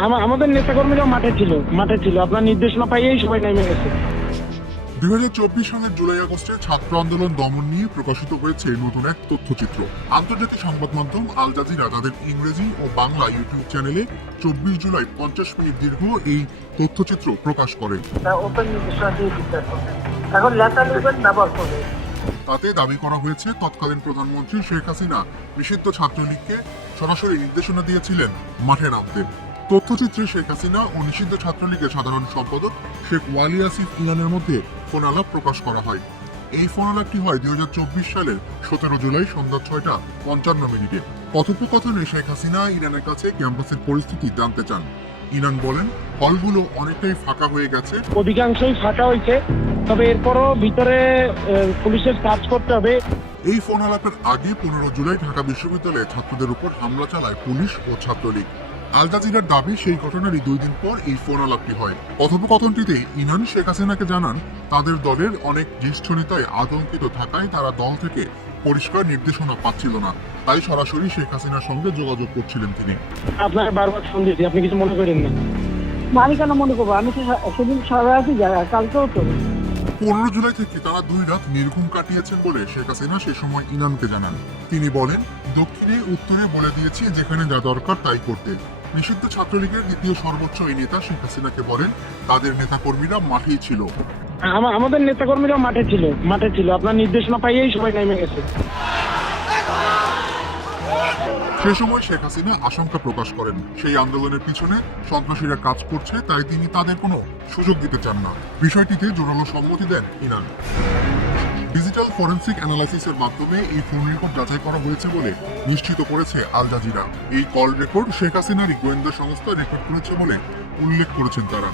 আমাদের নেতাকর্মীরাও মাঠে ছিল আপনার নির্দেশনা পাইয়েই সবাই নেমে গেছে। 2024 সালের জুলাই আগস্টে ছাত্র আন্দোলন দমন নিয়ে প্রকাশিত হয়েছে নতুন এক তথ্যচিত্র। আন্তর্জাতিক সংবাদ মাধ্যম আল জাজিরা তাদের ইংরেজি ও বাংলা ইউটিউব চ্যানেলে 24 জুলাই 50 মিনিট দীর্ঘ এই তথ্যচিত্র প্রকাশ করে। তাতে দাবি করা হয়েছে তৎকালীন প্রধানমন্ত্রী শেখ হাসিনা নিষিদ্ধ ছাত্রলীগকে সরাসরি নির্দেশনা দিয়েছিলেন মাঠে নামতে। তথ্যচিত্রে শেখ হাসিনা ও নিষিদ্ধ ছাত্রলীগের সাধারণ সম্পাদক শেখ ওয়ালি আসিফ ইনানের মধ্যে ফোন আলাপ প্রকাশ করা হয়। এই ফোন আলাপটি হয় 2024 সালের 17 জুলাই সন্ধ্যা 6:55 কথোপকথনে শেখ হাসিনা ইরানের কাছে ক্যাম্পাসের পরিস্থিতি জানতে চান। ইরান বলেন, হলগুলো অনেকটাই ফাঁকা হয়ে গেছে, অধিকাংশই ফাঁকা হয়েছে, তবে এরপরও ভিতরে পুলিশের কাজ করতে হবে। এই ফোন আলাপের আগে 15 জুলাই ঢাকা বিশ্ববিদ্যালয়ে ছাত্রদের উপর হামলা চালায় পুলিশ ও ছাত্রলীগ। আল জাজিরার দাবি, সেই ঘটনারই 2 দিন পর এই ফোন আলাপটি হয়। কথোপকথনটিতে ইনান শেখ হাসিনাকে জানান, তাদের দলের অনেক জ্যেষ্ঠ নেতাই আতঙ্কিত থাকায় তারা দল থেকে পরিষ্কার নির্দেশনা পাচ্ছিল না, তাই সরাসরি শেখ হাসিনার সঙ্গে যোগাযোগ করছিলেন তিনি। আপনার বারবার ফোন দিয়েছি, আপনি কিছু মনে করেন না। আমি কেন মনে করবো? আমি তো সেদিন সারা রাতই যাই, কালকেও তো। 15 জুলাই থেকে তারা 2 রাত নির্ঘুম কাটিয়েছেন বলে শেখ হাসিনা সে সময় ইনানকে জানান। তিনি বলেন, দক্ষিণে উত্তরে বলে দিয়েছি যেখানে যা দরকার তাই করতে। নিষিদ্ধ ছাত্রলীগের দ্বিতীয় সর্বোচ্চ এই নেতা শেখ হাসিনাকে বলেন, তাদের নেতাকর্মীরা মাঠেই ছিল। আমাদের নেতাকর্মীরাও মাঠে ছিল আপনার নির্দেশনা পাইয়েই সবাই নেমে গেছে। সে সময় শেখ হাসিনা আশঙ্কা প্রকাশ করেন, সেই আন্দোলনের পিছনে সন্ত্রাসীরা কাজ করছে, তাই তিনি তাদের কোনো সুযোগ দিতে চান না। বিষয়টিতে জোরালো সম্মতি দেন ইনান। ডিজিটাল ফরেনসিক অ্যানালাইসিসের মাধ্যমে এই ফোন রেকর্ড যাচাই করা হয়েছে বলে নিশ্চিত করেছে আল জাজিরা। এই কল রেকর্ড শেখ হাসিনারই গোয়েন্দা সংস্থা রেকর্ড করেছে বলে উল্লেখ করেছেন তারা।